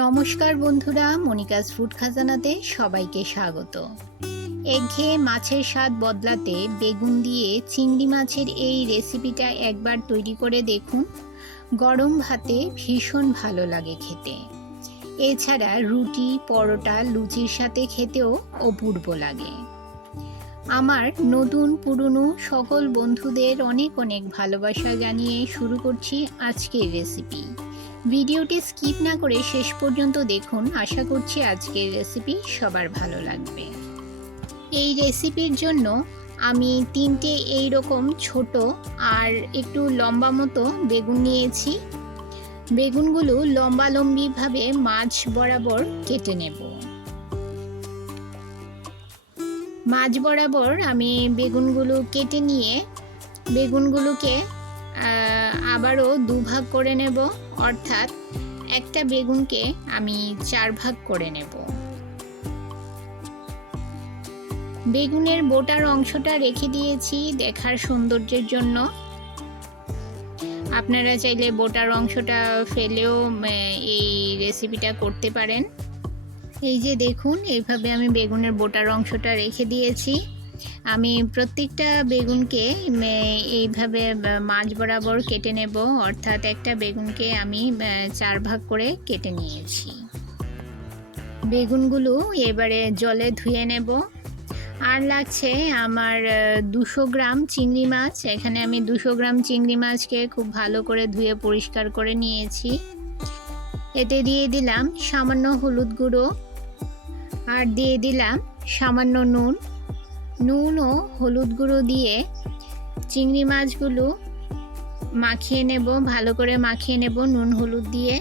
নমস্কার বন্ধুরা, Monica's food খাজানাতে সবাইকে স্বাগত। একঘেয়ে মাছের স্বাদ বদলাতে বেগুন দিয়ে চিংড়ি মাছের এই রেসিপিটা একবার তৈরি করে দেখুন। গরম ভাতে ভীষণ ভালো লাগে খেতে। এছাড়া রুটি, পরোটা, লুচির সাথে খেতেও অপূর্ব লাগে। আমার নতুন পুরনো সকল বন্ধুদের অনেক অনেক ভালোবাসা জানিয়ে শুরু করছি আজকের রেসিপি। ভিডিওটি স্কিপ না করে শেষ পর্যন্ত দেখুন। আশা করছি আজকের রেসিপি সবার ভালো লাগবে। এই রেসিপির জন্য আমি 3টে এইরকম ছোট আর একটু লম্বা মতো বেগুন নিয়েছি। বেগুনগুলো লম্বালম্বিভাবে মাঝ বরাবর কেটে নেব। মাঝ বরাবর আমি বেগুনগুলো কেটে নিয়ে বেগুনগুলোকে আবারও দুভাগ করে নেব, অর্থাৎ একটা বেগুনকে আমি 4 ভাগ করে নেব। বেগুনের বোটার অংশটা রেখে দিয়েছি দেখার সৌন্দর্যের জন্য। আপনারা চাইলে বোটার অংশটা ফেলেও এই রেসিপিটা করতে পারেন। এই যে দেখুন, এইভাবে আমি বেগুনের বোটার অংশটা রেখে দিয়েছি। আমি প্রত্যেকটা বেগুনকে এইভাবে মাঝ বরাবর কেটে নেব, অর্থাৎ একটা বেগুনকে আমি 4 ভাগ করে কেটে নিয়েছি। বেগুনগুলো এবারে জলে ধুয়ে নেব। আর লাগছে আমার 200 গ্রাম চিংড়ি মাছ। এখানে আমি 200 গ্রাম চিংড়ি মাছকে খুব ভালো করে ধুয়ে পরিষ্কার করে নিয়েছি। এতে দিয়ে দিলাম সামান্য হলুদ গুঁড়ো, আর দিয়ে দিলাম সামান্য নুন ও হলুদ গুঁড়ো দিয়ে চিংড়ি মাছগুলো মাখিয়ে নেব, ভালো করে মাখিয়ে নেব নুন হলুদ দিয়ে।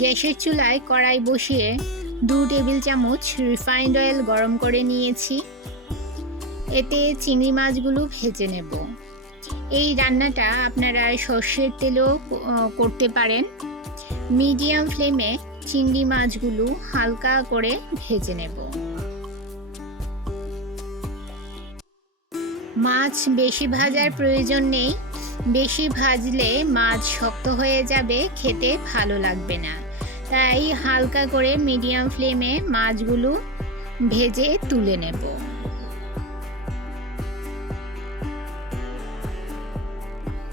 গ্যাসের চুলায় কড়াই বসিয়ে 2 টেবিল চামচ রিফাইন্ড অয়েল গরম করে নিয়েছি। এতে চিংড়ি মাছগুলো ভেজে নেব। এই রান্নাটা আপনারা সর্ষের তেলেও করতে পারেন। মিডিয়াম ফ্লেমে চিংড়ি মাছগুলো হালকা করে ভেজে নেব। মাছ বেশি ভাজার প্রয়োজন নেই। বেশি ভাজলে মাছ শক্ত হয়ে যাবে, খেতে ভালো লাগবে না। তাই হালকা করে মিডিয়াম ফ্লেমে মাছগুলো ভেজে তুলে নেব।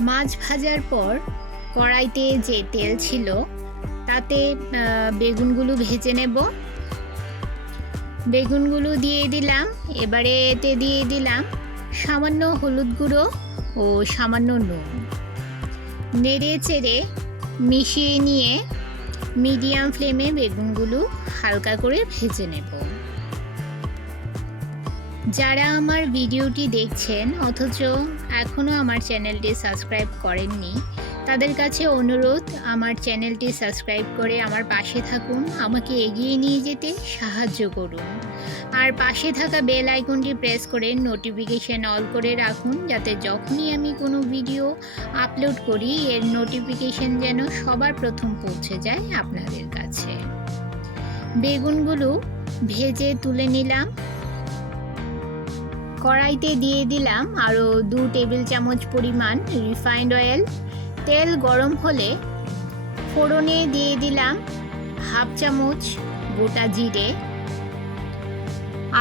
মাছ ভাজার পর কড়াইতে যে তেল ছিল তাতে বেগুনগুলো ভেজে নেব। বেগুনগুলো দিয়ে দিলাম। এবারে এতে দিয়ে দিলাম সামান্য হলুদ গুঁড়ো ও সামান্য নুন। নেড়ে চেড়ে মিশিয়ে নিয়ে মিডিয়াম ফ্লেমে বেগুনগুলো হালকা করে ভেজে নেব। যারা আমার ভিডিওটি দেখছেন অথচ এখনও আমার চ্যানেলটি সাবস্ক্রাইব করেননি, তাদের কাছে অনুরোধ, আমার চ্যানেলটি সাবস্ক্রাইব করে আমার পাশে থাকুন, আমাকে এগিয়ে নিয়ে যেতে সাহায্য করুন। আর পাশে থাকা বেল আইকনটি প্রেস করে নোটিফিকেশন অল করে রাখুন, যাতে যখনই আমি কোনো ভিডিও আপলোড করি এর নোটিফিকেশন যেন সবার প্রথম পৌঁছে যায় আপনাদের কাছে। বেগুনগুলো ভেজে তুলে নিলাম। কড়াইতে দিয়ে দিলাম আরও 2 টেবিল চামচ পরিমাণ রিফাইন্ড অয়েল। তেল গরম হলে ফোড়নে দিয়ে দিলাম 1/2 চামচ গোটা জিরে,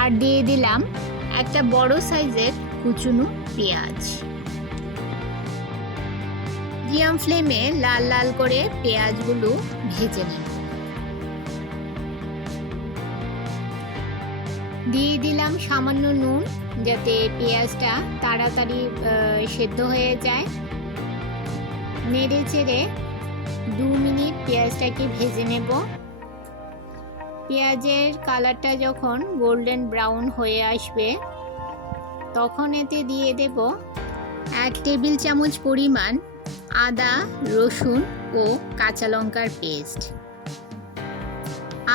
আর দিয়ে দিলাম একটা বড় সাইজের কুচনো পেঁয়াজ। মিডিয়াম ফ্লেমে লাল লাল করে পেঁয়াজগুলো ভেজে নিন। দিয়ে দিলাম সামান্য নুন, যাতে পেঁয়াজটা তাড়াতাড়ি সেদ্ধ হয়ে যায়। নেড়ে চেড়ে 2 মিনিট পেঁয়াজটাকে ভেজে নেব। পেঁয়াজের কালারটা যখন গোল্ডেন ব্রাউন হয়ে আসবে তখন এতে দিয়ে দেব 1 টেবিল চামচ পরিমাণ আদা, রসুন ও কাঁচা লঙ্কার পেস্ট।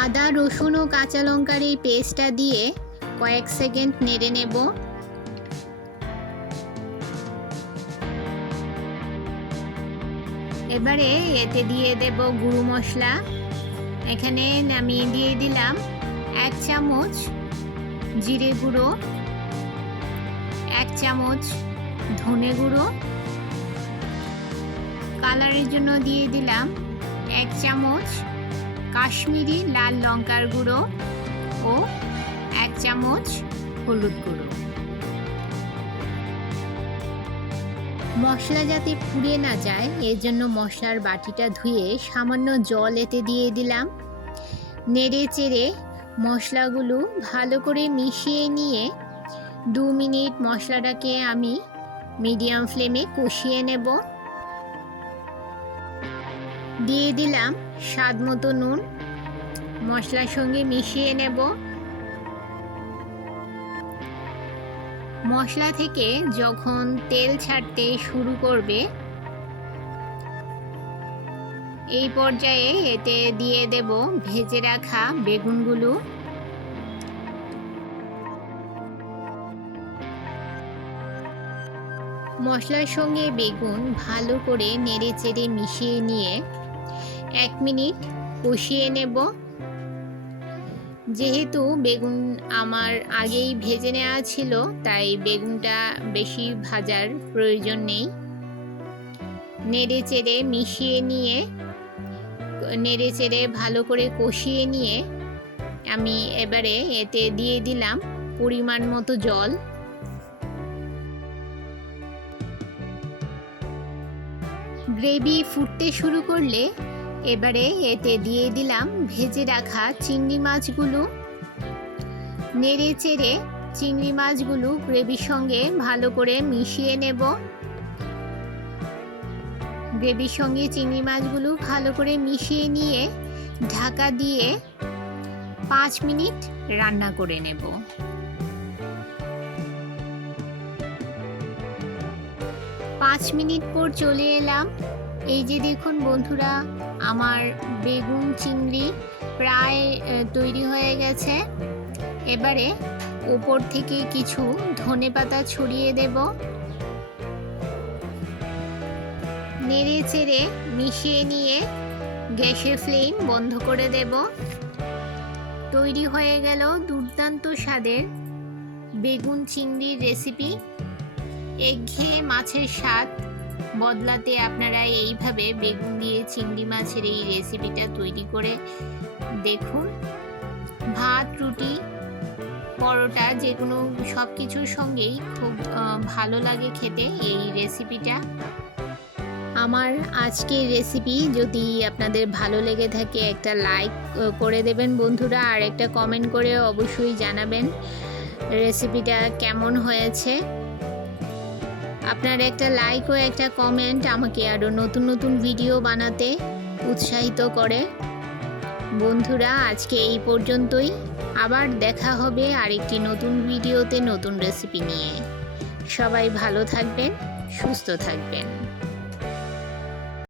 আদা, রসুন ও কাঁচা লঙ্কার এই পেস্টটা দিয়ে কয়েক সেকেন্ড নেড়ে নেব। এবারে এতে দিয়ে দেব গুঁড়ো মশলা। এখানে আমি দিয়ে দিলাম 1 চামচ জিরে গুঁড়ো, 1 চামচ ধনে গুঁড়ো, কালারের জন্য দিয়ে দিলাম 1 চামচ কাশ্মীরি লাল লঙ্কার গুঁড়ো ও 1 চামচ হলুদ গুঁড়ো। মশলা যাতে পুড়ে না যায় এর জন্য মশলার বাটিটা ধুয়ে সামান্য জল এতে দিয়ে দিলাম। নেড়ে চেড়ে মশলাগুলো ভালো করে মিশিয়ে নিয়ে 2 মিনিট মশলাটাকে আমি মিডিয়াম ফ্লেমে কষিয়ে নেব। দিয়ে দিলাম স্বাদ মতো নুন, মশলার সঙ্গে মিশিয়ে নেব। মশলা থেকে যখন তেল ছাড়তে শুরু করবে এই পর্যায়ে এতে দিয়ে দেব ভেজে রাখা বেগুনগুলো। মশলার সঙ্গে বেগুন ভালো করে নেড়ে চেড়ে মিশিয়ে নিয়ে 1 মিনিট কষিয়ে নেব। যেহেতু বেগুন আমার আগেই ভেজে নেওয়া ছিল তাই বেগুনটা বেশি ভাজার প্রয়োজন নেই। নেড়ে চেড়ে মিশিয়ে নিয়ে নেড়ে চেড়ে ভালো করে কষিয়ে নিয়ে আমি এবারে এতে দিয়ে দিলাম পরিমাণ মতো জল। গ্রেভি ফুটতে শুরু করলে এবারে এতে দিয়ে দিলাম ভেজে রাখা চিংড়ি মাছগুলো। নেড়ে চেড়ে চিংড়ি মাছগুলো গ্রেভির সঙ্গে ভালো করে মিশিয়ে নেব। গ্রেভির সঙ্গে চিংড়ি মাছগুলো ভালো করে মিশিয়ে নিয়ে ঢাকা দিয়ে 5 মিনিট রান্না করে নেব। 5 মিনিট পর চলে এলাম। এই যে দেখুন বন্ধুরা, আমার বেগুন চিংড়ি প্রায় তৈরি হয়ে গেছে। এবারে উপর থেকে কিছু ধনেপাতা ছড়িয়ে দেব। নেড়ে চেড়ে মিশিয়ে নিয়ে গ্যাসের ফ্লেম বন্ধ করে দেব। তৈরি হয়ে গেল দুর্দান্ত স্বাদের বেগুন চিংড়ির রেসিপি। একঘেয়ে মাছের স্বাদ বদলাতে আপনারা এইভাবে বেগুন দিয়ে চিংড়ি মাছের এই রেসিপিটা তৈরি করে দেখুন। ভাত, রুটি, পরোটা যে কোনো সব কিছুর সঙ্গেই খুব ভালো লাগে খেতে এই রেসিপিটা। আমার আজকের রেসিপি যদি আপনাদের ভালো লেগে থাকে একটা লাইক করে দেবেন বন্ধুরা, আর একটা কমেন্ট করে অবশ্যই জানাবেন রেসিপিটা কেমন হয়েছে। আপনার একটা লাইক ও একটা কমেন্ট আমাকে আরও নতুন নতুন ভিডিও বানাতে উৎসাহিত করে। বন্ধুরা আজকে এই পর্যন্তই, আবার দেখা হবে আরেকটি নতুন ভিডিওতে নতুন রেসিপি নিয়ে। সবাই ভালো থাকবেন, সুস্থ থাকবেন।